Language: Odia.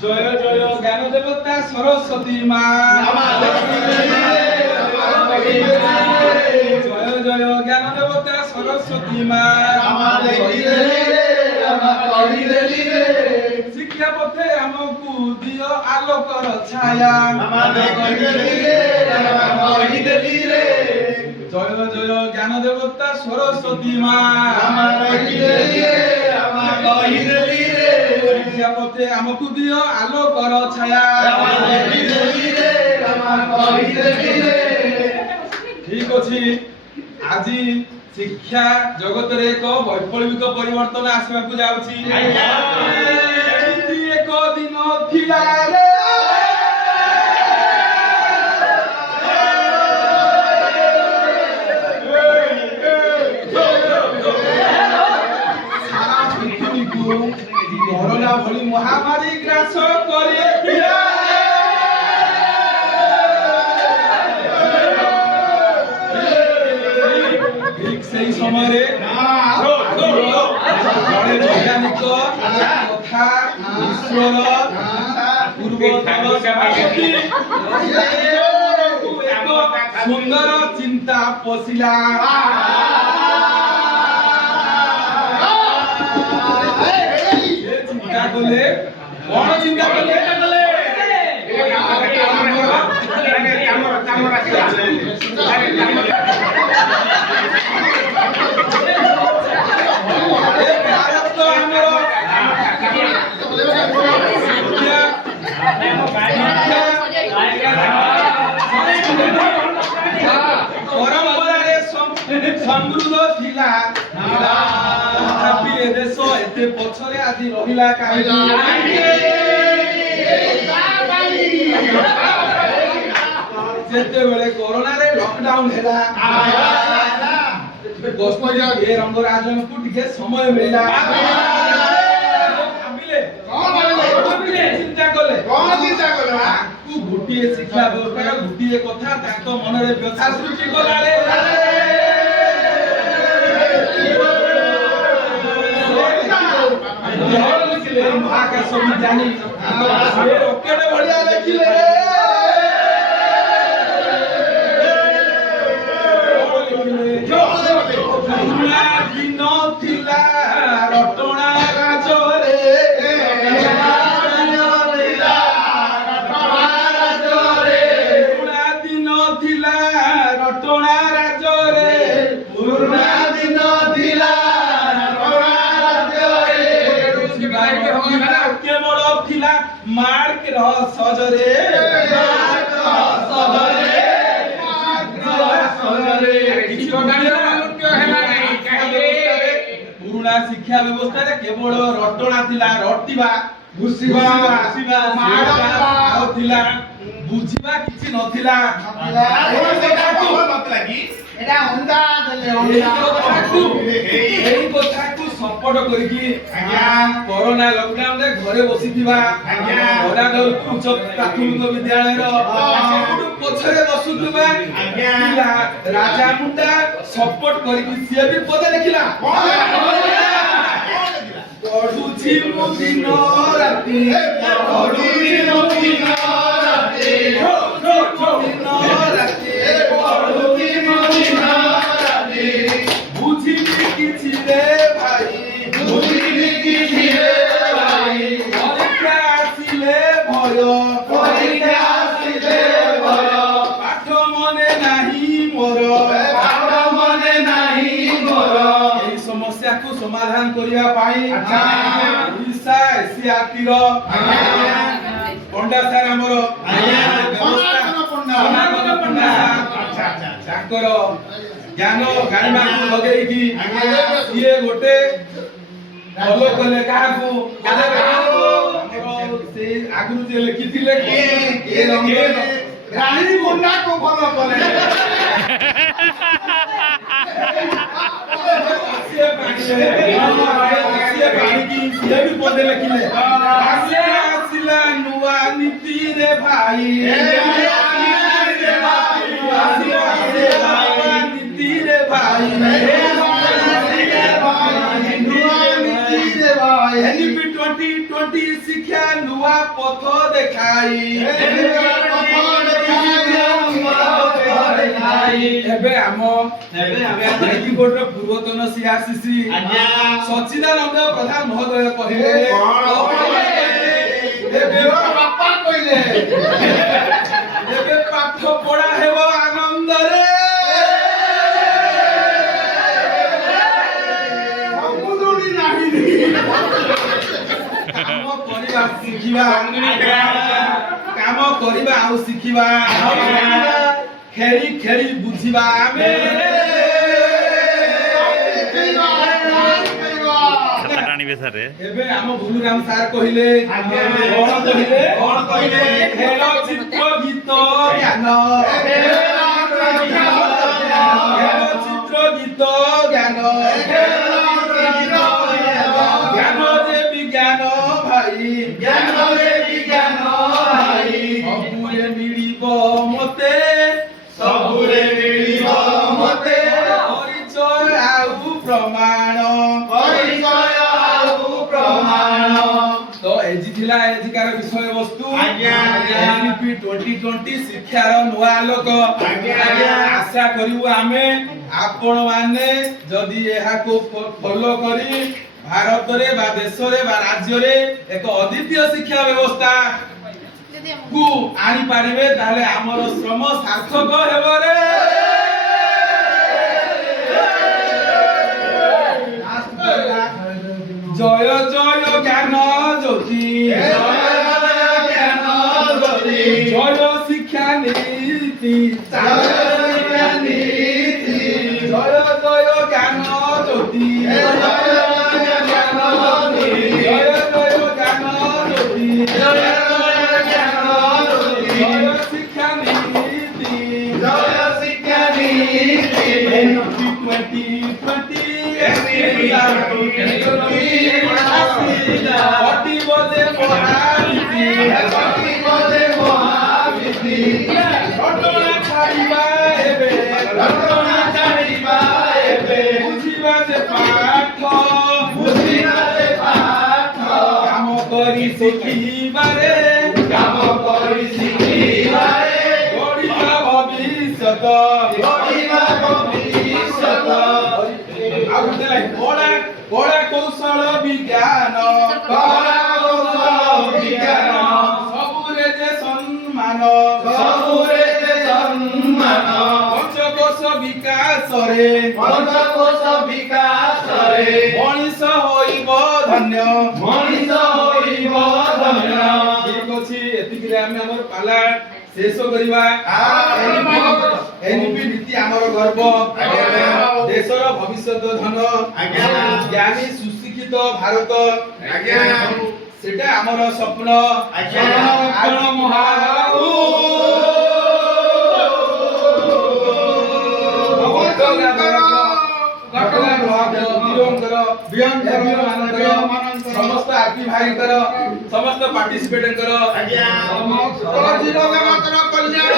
জয় জয় জ্ঞান দেবতা সরস্বতী মা, জয় জয় জ্ঞান দেবতা সরস্বতী মা, শিক্ষা পথে আমকু দিও আলোকর ছায়া, জয় জয় জ্ঞান দেবতা সরস্বতী মা, শিক্ষা পথে আমকু দিও আলোকর ছায়া। ঠিক আছে, আজি শিক্ষা জগତରେ ଏକ ବୈପ୍ଳବିକ ପରିବର୍ତ୍ତନ ଆସିବାକୁ ଯାଉଛି। ଏମିତି ଏକ ଦିନ ଥିଲା ରେ कोरोना भली महामारी ग्रास करिया ठीक सही समय रे जड़े वैज्ञानिक तथा ईश्वर पूर्वतन सुंदर चिंता पशिला। चिंता कले कौन चिंता कले समृद्ध थिला तथापि देश एते पछरे आदि रहिला काहे जेते बेले कोरोना रे लॉकडाउन हैला गोस्पया ए रंगराजन को टिके समय मिला भाबिले चिंता कले ताकू गोटिए शिक्षा व्यवस्था गोटिए कथा ताको मनरे व्यथा सृष्टि कलाले महाकाश विज्ञानी रॉकेट बढ़िया लिखिले दिन थिला रटणा राजरे दिन थिला रटणा राजरे पुरुଣା दिन थिला केवल थिला मार्क सजरे पुरुଣା शिक्षा व्यवस्था रे केवल रटणा थिला रटिबा घुसिबा आसीबा मारबा थिला बुझिबा किछि नथिला एटा होंदा देले होंदा एई कथा को सपोर्ट करकी कोरोना लॉकडाउन रे घरे बसिथिबा घरा उच्च प्राथमिक विद्यालय रो पछरे बसुथिबा राजा मुंडा सपोर्ट करकी सिए भी पदे लिखिला ଦିନ ରାତି ପଢୁଛି ମୁଁ ଦିନ ରାତି ଦିନ ରାତି ପଢୁଛି ମୁଁ ଦିନ ରାତି ବୁଝିବି କିଛି ରେ ଭାଇ ବୁଝିଲି କିଛି ରେ ଭାଇ ପରୀକ୍ଷା ଆସିଲେ ଭୟ ପରୀକ୍ଷା ଆସିଲେ ଭୟ ପାଠ ମନେ ନାହିଁ ମୋର ପାଠ ମନେ ନାହିଁ ମୋର ଏହି ସମସ୍ୟାକୁ ସମାଧାନ କରିବା ପାଇଁ ଆଚ୍ଛା। ଓଡ଼ିଶା ଏସିଆଟିର ପଣ୍ଡା ସାର୍ ଆମର ସନାତନ ପଣ୍ଡା। ସନାତନ ପଣ୍ଡା ଆଚ୍ଛା ଆଚ୍ଛା ଆଚ୍ଛା ତାଙ୍କର ଜ୍ଞାନ ଗାଣିବାକୁ ଲଗେଇକି ଆଜ୍ଞା। ସିଏ ଗୋଟେ ଫଲୋ କଲେ କାହାକୁ କାହାକୁ? ଆମର ସେ ଆଗରୁ ଯେ ଲେଖିଥିଲେ କିଏ ରାଣୀ ପଣ୍ଡାକୁ ଭଲ କଲେ ସିଏ ପାଣିକି ସିଏ ବି ପଦେ ଲେଖିଲେ ଆସିଲା ନୂଆ ନୀତିରେ ଭାଇ ଆସିଲା ନୂଆ ନୀତିରେ ଭାଇ NEP 2020 ଶିକ୍ଷା ନୂଆ ପଥ ଦେଖାଇ ଏବେ ଆମ ବୋର୍ଡର ପୂର୍ବତନ ସିଆରସିସି ସଚ୍ଚିଦାନନ୍ଦ ପ୍ରଧାନ ମହୋଦୟ କହିଲେ ବାପା କହିଲେ ଏବେ ପାଠ ପଢା ହେବ ଆନନ୍ଦରେ ସମୁଦ୍ରୀ ନାହିଁ କାମ କରିବା ଶିଖିବା କାମ କରିବା ଆଉ ଶିଖିବା ଖେଳି ଖେଳି ବୁଝିବା ଆମେ ଟାଣିବେ ସାରେ ଏବେ ଆମ ଭୁଲୁରାମ ସାର୍ କହିଲେ କଣ କହିଲେ ଖେଳ ଚିତ୍ର ଗୀତ ଜ୍ଞାନ ଖେଳ ଚିତ୍ର ଗୀତ ଜ୍ଞାନ ଜ୍ଞାନ ଯେ ବିଜ୍ଞାନ ଭାଇ ସବୁରେ ମିଳିବ ମତେ ସବୁରେ ମିଳିବ ମତେ ପରିଚୟ ଆଉ ପ୍ରମାଣ ପରିଚୟ ଆଉ ପ୍ରମାଣ ତ ଏଜି ଥିଲା ଏଜିକାର ବିଷୟ ବସ୍ତୁ ଆଜ୍ଞା, ଆଜ୍ଞା। NEP 2020 ଶିକ୍ଷାର ନୂଆ ଆଲୋକ ଆଜ୍ଞା। ଆଶା କରିବୁ ଆମେ ଆପଣ ମାନେ ଯଦି ଏହାକୁ ଫଲୋ କରି ଭାରତରେ ବା ଦେଶରେ ବା ରାଜ୍ୟରେ ଏକ ଅଦ୍ୱିତୀୟ ଶିକ୍ଷା ବ୍ୟବସ୍ଥା କୁ ଆଣି ପାରିବେ ତାହେଲେ ଆମର ଶ୍ରମ ସାର୍ଥକ ହେବ ରେ ଜୟ ଜୟ জ্ঞান জ্যোতি জয় শিক্ষা নীতি জয় জয় জ্ঞান জ্যোতি জয় জয় জ্ঞান জ্যোতি জয় শিক্ষা নীতি অতিবদে মহাবীতি ঘটনা ছাড়িবা এবে বুঝিবা যে পাঠ কাম করি শিখিবারে গড়িবা ভবিষ্যত ଆଉ ଗୋଟେ ଲାଇନ୍ କଳା କୌଶଳ ବିଜ୍ଞାନ ସବୁରେ ଯେ ସମ୍ମାନ ପଞ୍ଚକୋଷ ବିକାଶରେ ମଣିଷ ହୋଇବ ଧନ୍ୟ ଠିକ ଅଛି ଏତିକିରେ ଆମେ ଆମର ପାଲା ଶେଷ କରିବା NEP ନୀତି ଆମର ଗର୍ବ ଦେଶର ଭବିଷ୍ୟତ ଧନ ଜ୍ଞାନୀ ସୁଶିକ୍ଷିତ ଭାରତ ସେଟା ଆମର ସ୍ୱପ୍ନ ଆପଣ ମହାବାହୁ ସମସ୍ତ ଆର୍ପି ଭାଇଙ୍କର ସମସ୍ତ ପାର୍ଟିସିପେଟଙ୍କର ଜୀବଜଗତର କଲ୍ୟାଣ